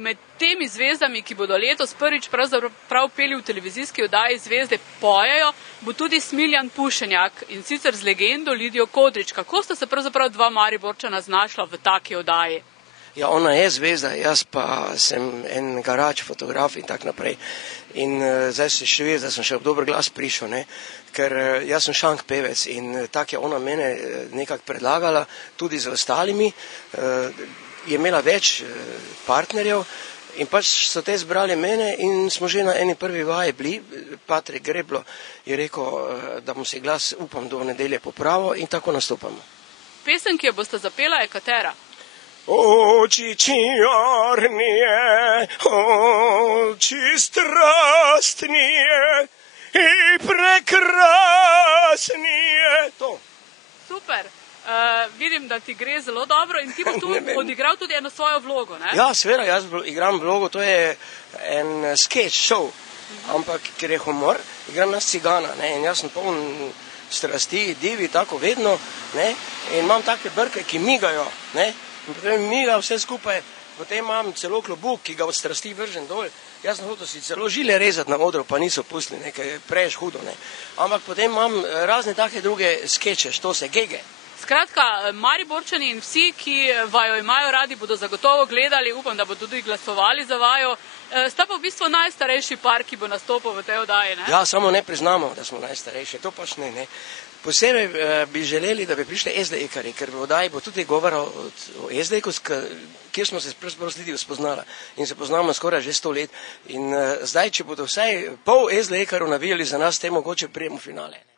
Med temi zvezdami, ki bodo letos prvič pravzaprav peli v televizijski oddaji Zvezde pojejo, bo tudi Smiljan Pušenjak in sicer z legendo Lidijo Kodrič. Kako sta se pravzaprav dva Mariborčana znašla v taki oddaji? Ja, ona je zvezda, jaz pa sem en garač, fotograf in tak naprej. In zdaj se še vidi, da sem še v dober glas prišel, ne? Ker jaz sem šank pevec in tak je ona mene nekako predlagala, tudi z ostalimi. Je imela več partnerjev in pač so te zbrali mene in smo že na eni prvi vaji bili. Patrik Greblo je rekel, da bom si glas, upam, do nedelje popravil in tako nastopamo. Pesem, ki jo boste zapela, je katera? Oči črnije, oči strastnije in prekrasnije. To. Super. Vidim, da ti gre zelo dobro in ti bo tu odigral tudi eno svojo vlogo, ne? Ja, seveda, jaz igram vlogo, to je en sketch show, ampak ker je humor, igram nas cigana, ne? In jaz sem poln strasti, divi, tako vedno, ne? In imam take brke, ki migajo, ne? In potem miga vse skupaj, potem imam celo klobuk, ki ga od strasti vržem dol. Jaz sem hotel si celo žile rezati na odru, pa niso pustili, nekaj preveč hudo, ne? Ampak potem imam razne take druge skeče, štose, gege. Skratka, Mariborčani in vsi, ki vajo imajo radi, bodo zagotovo gledali, upam, da bodo tudi glasovali za vajo. Sta pa v bistvu najstarejši par, ki bo nastopil v tej oddaji, ne? Ja, samo ne priznamo, da smo najstarejši, to pač ne. Posebej bi želeli, da bi prišli SD-ekarji, ker v oddaji bo tudi govora o SD-eku, kjer smo se pravzaprav s Lidijo spoznala in se poznamo skoraj že 100 let. In zdaj, če bodo vsaj pol SD-ekarjev navijali za nas, te mogoče prijemo finale.